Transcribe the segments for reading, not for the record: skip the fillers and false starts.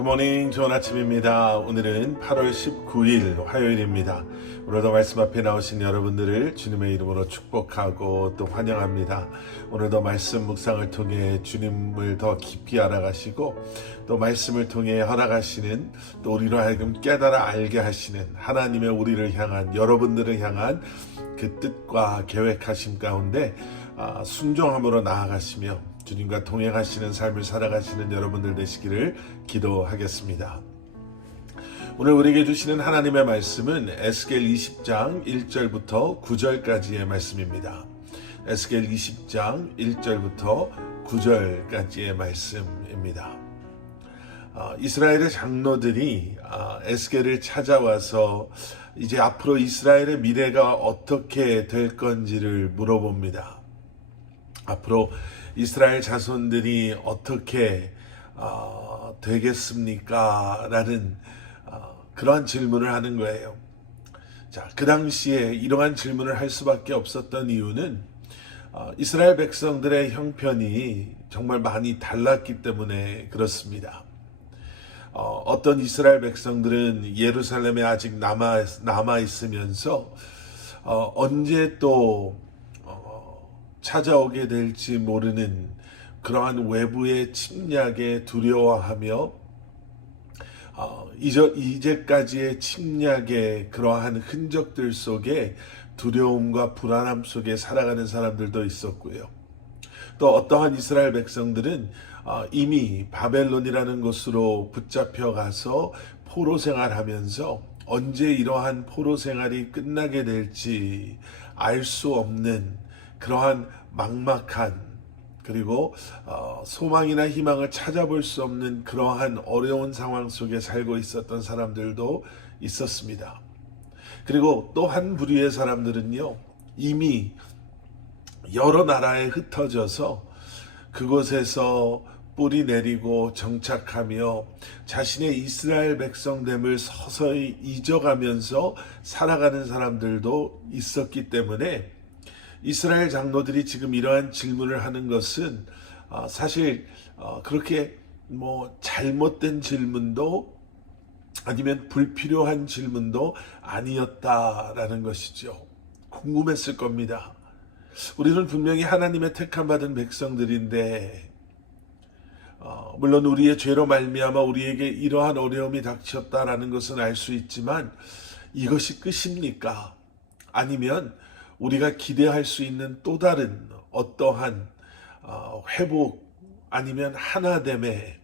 굿모닝, 좋은 아침입니다. 오늘은 8월 19일 화요일입니다. 오늘도 말씀 앞에 나오신 여러분들을 주님의 이름으로 축복하고 또 환영합니다. 오늘도 말씀 묵상을 통해 주님을 더 깊이 알아가시고 또 말씀을 통해 허락하시는 또 우리로 하여금 깨달아 알게 하시는 하나님의 우리를 향한 여러분들을 향한 그 뜻과 계획하심 가운데 순종함으로 나아가시며 주님과 동행하시는 삶을 살아가시는 여러분들 되시기를 기도하겠습니다. 오늘 우리에게 주시는 하나님의 말씀은 에스겔 20장 1절부터 9절까지의 말씀입니다. 에스겔 20장 1절부터 9절까지의 말씀입니다. 이스라엘의 장로들이 에스겔을 찾아와서 이제 앞으로 이스라엘의 미래가 어떻게 될 건지를 물어봅니다. 앞으로 이스라엘 자손들이 어떻게 되겠습니까? 라는 그러한 질문을 하는 거예요. 자, 그 당시에 이러한 질문을 할 수밖에 없었던 이유는 이스라엘 백성들의 형편이 정말 많이 달랐기 때문에 그렇습니다. 어떤 이스라엘 백성들은 예루살렘에 아직 남아 있으면서 언제 또 찾아오게 될지 모르는 그러한 외부의 침략에 두려워하며 이제까지의 침략의 그러한 흔적들 속에 두려움과 불안함 속에 살아가는 사람들도 있었고요. 또 어떠한 이스라엘 백성들은 이미 바벨론이라는 곳으로 붙잡혀 가서 포로 생활하면서 언제 이러한 포로 생활이 끝나게 될지 알 수 없는 그러한 막막한 그리고 소망이나 희망을 찾아볼 수 없는 그러한 어려운 상황 속에 살고 있었던 사람들도 있었습니다. 그리고 또 한 부류의 사람들은요, 이미 여러 나라에 흩어져서 그곳에서 뿌리 내리고 정착하며 자신의 이스라엘 백성됨을 서서히 잊어가면서 살아가는 사람들도 있었기 때문에 이스라엘 장로들이 지금 이러한 질문을 하는 것은 사실 그렇게 잘못된 질문도 아니면 불필요한 질문도 아니었다라는 것이죠. 궁금했을 겁니다. 우리는 분명히 하나님의 택함 받은 백성들인데 물론 우리의 죄로 말미암아 우리에게 이러한 어려움이 닥쳤다라는 것은 알 수 있지만 이것이 끝입니까? 아니면 우리가 기대할 수 있는 또 다른 어떠한 회복 아니면 하나됨의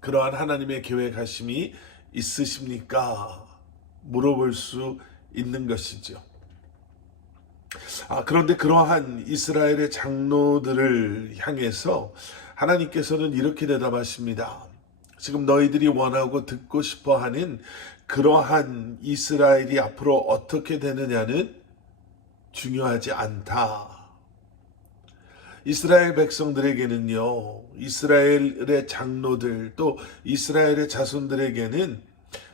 그러한 하나님의 계획하심이 있으십니까? 물어볼 수 있는 것이죠. 그런데 그러한 이스라엘의 장로들을 향해서 하나님께서는 이렇게 대답하십니다. 지금 너희들이 원하고 듣고 싶어하는 그러한 이스라엘이 앞으로 어떻게 되느냐는 중요하지 않다. 이스라엘 백성들에게는요, 이스라엘의 장로들 또 이스라엘의 자손들에게는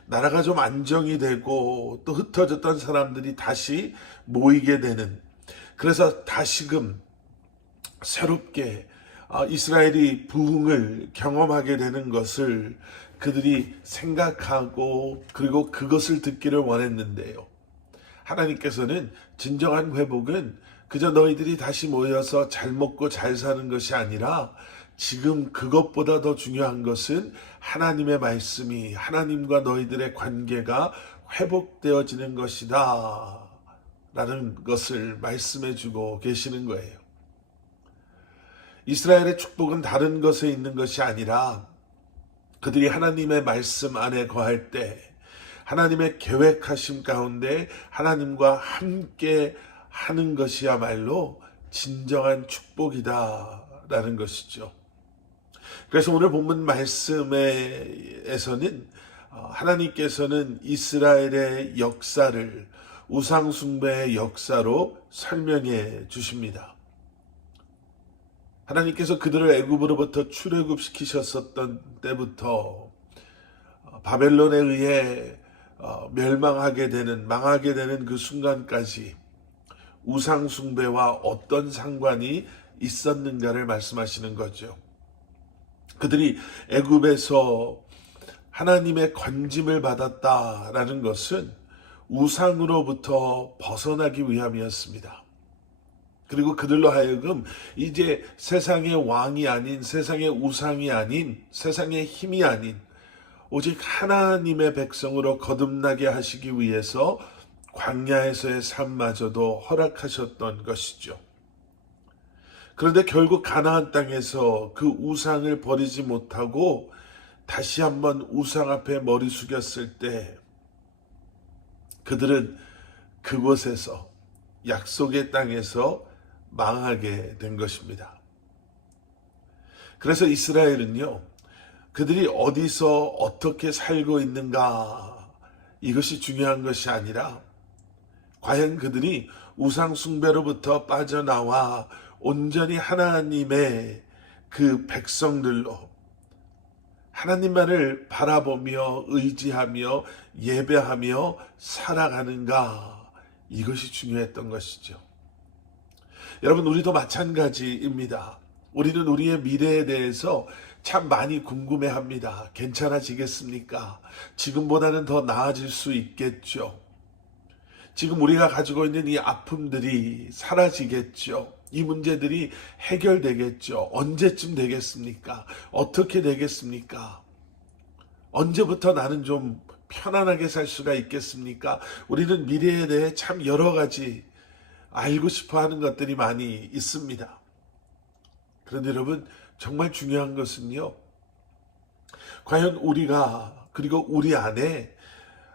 나라가 좀 안정이 되고 또 흩어졌던 사람들이 다시 모이게 되는, 그래서 다시금 새롭게 이스라엘이 부흥을 경험하게 되는 것을 그들이 생각하고 그리고 그것을 듣기를 원했는데요. 하나님께서는 진정한 회복은 그저 너희들이 다시 모여서 잘 먹고 잘 사는 것이 아니라 지금 그것보다 더 중요한 것은 하나님의 말씀이 하나님과 너희들의 관계가 회복되어지는 것이다 라는 것을 말씀해 주고 계시는 거예요. 이스라엘의 축복은 다른 것에 있는 것이 아니라 그들이 하나님의 말씀 안에 거할 때 하나님의 계획하심 가운데 하나님과 함께 하는 것이야말로 진정한 축복이다라는 것이죠. 그래서 오늘 본문 말씀에서는 하나님께서는 이스라엘의 역사를 우상숭배의 역사로 설명해 주십니다. 하나님께서 그들을 애굽으로부터 출애굽시키셨었던 때부터 바벨론에 의해 멸망하게 되는 망하게 되는 그 순간까지 우상 숭배와 어떤 상관이 있었는가를 말씀하시는 거죠. 그들이 애굽에서 하나님의 건짐을 받았다라는 것은 우상으로부터 벗어나기 위함이었습니다. 그리고 그들로 하여금 이제 세상의 왕이 아닌, 세상의 우상이 아닌, 세상의 힘이 아닌 오직 하나님의 백성으로 거듭나게 하시기 위해서 광야에서의 삶마저도 허락하셨던 것이죠. 그런데 결국 가나안 땅에서 그 우상을 버리지 못하고 다시 한번 우상 앞에 머리 숙였을 때 그들은 그곳에서, 약속의 땅에서 망하게 된 것입니다. 그래서 이스라엘은요, 그들이 어디서 어떻게 살고 있는가, 이것이 중요한 것이 아니라 과연 그들이 우상 숭배로부터 빠져나와 온전히 하나님의 그 백성들로 하나님만을 바라보며 의지하며 예배하며 살아가는가, 이것이 중요했던 것이죠. 여러분, 우리도 마찬가지입니다. 우리는 우리의 미래에 대해서 참 많이 궁금해합니다. 괜찮아지겠습니까? 지금보다는 더 나아질 수 있겠죠. 지금 우리가 가지고 있는 이 아픔들이 사라지겠죠. 이 문제들이 해결되겠죠. 언제쯤 되겠습니까? 어떻게 되겠습니까? 언제부터 나는 좀 편안하게 살 수가 있겠습니까? 우리는 미래에 대해 참 여러 가지 알고 싶어 하는 것들이 많이 있습니다. 그런데 여러분, 정말 중요한 것은요, 과연 우리가, 그리고 우리 안에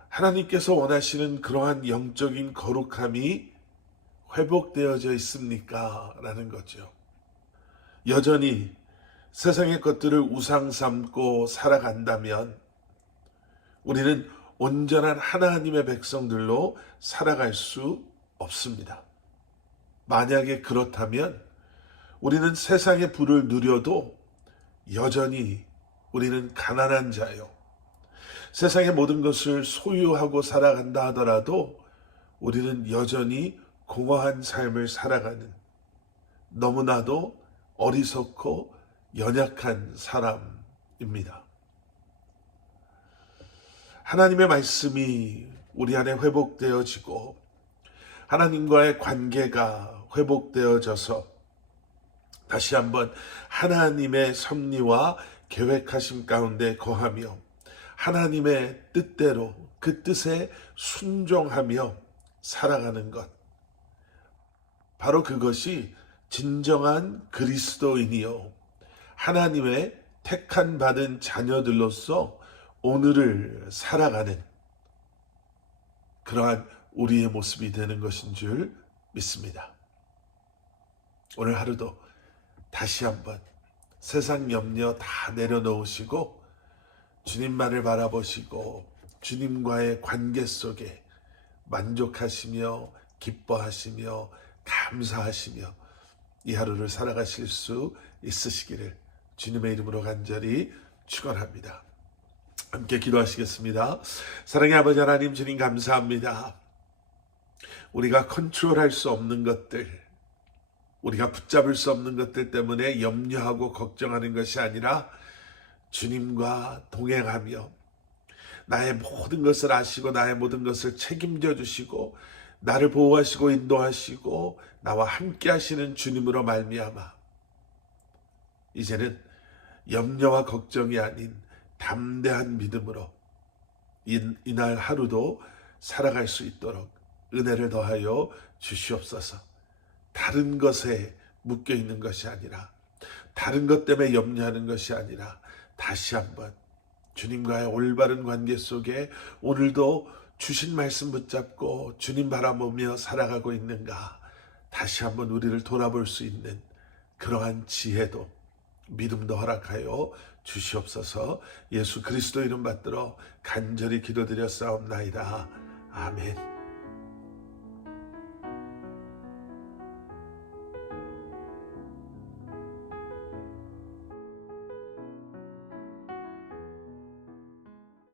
하나님께서 원하시는 그러한 영적인 거룩함이 회복되어져 있습니까? 라는 거죠. 여전히 세상의 것들을 우상 삼고 살아간다면 우리는 온전한 하나님의 백성들로 살아갈 수 없습니다. 만약에 그렇다면 우리는 세상의 부를 누려도 여전히 우리는 가난한 자요. 세상의 모든 것을 소유하고 살아간다 하더라도 우리는 여전히 공허한 삶을 살아가는, 너무나도 어리석고 연약한 사람입니다. 하나님의 말씀이 우리 안에 회복되어지고 하나님과의 관계가 회복되어져서 다시 한번 하나님의 섭리와 계획하심 가운데 거하며 하나님의 뜻대로 그 뜻에 순종하며 살아가는 것, 바로 그것이 진정한 그리스도인이요 하나님의 택한 받은 자녀들로서 오늘을 살아가는 그러한 우리의 모습이 되는 것인 줄 믿습니다. 오늘 하루도 다시 한번 세상 염려 다 내려놓으시고 주님만을 바라보시고 주님과의 관계 속에 만족하시며 기뻐하시며 감사하시며 이 하루를 살아가실 수 있으시기를 주님의 이름으로 간절히 축원합니다. 함께 기도하시겠습니다. 사랑의 아버지 하나님, 주님 감사합니다. 우리가 컨트롤할 수 없는 것들, 우리가 붙잡을 수 없는 것들 때문에 염려하고 걱정하는 것이 아니라 주님과 동행하며 나의 모든 것을 아시고 나의 모든 것을 책임져 주시고 나를 보호하시고 인도하시고 나와 함께 하시는 주님으로 말미암아 이제는 염려와 걱정이 아닌 담대한 믿음으로 이날 하루도 살아갈 수 있도록 은혜를 더하여 주시옵소서. 다른 것에 묶여 있는 것이 아니라, 다른 것 때문에 염려하는 것이 아니라 다시 한번 주님과의 올바른 관계 속에 오늘도 주신 말씀 붙잡고 주님 바라보며 살아가고 있는가, 다시 한번 우리를 돌아볼 수 있는 그러한 지혜도 믿음도 허락하여 주시옵소서. 예수 그리스도 이름 받들어 간절히 기도드려 싸움나이다. 아멘.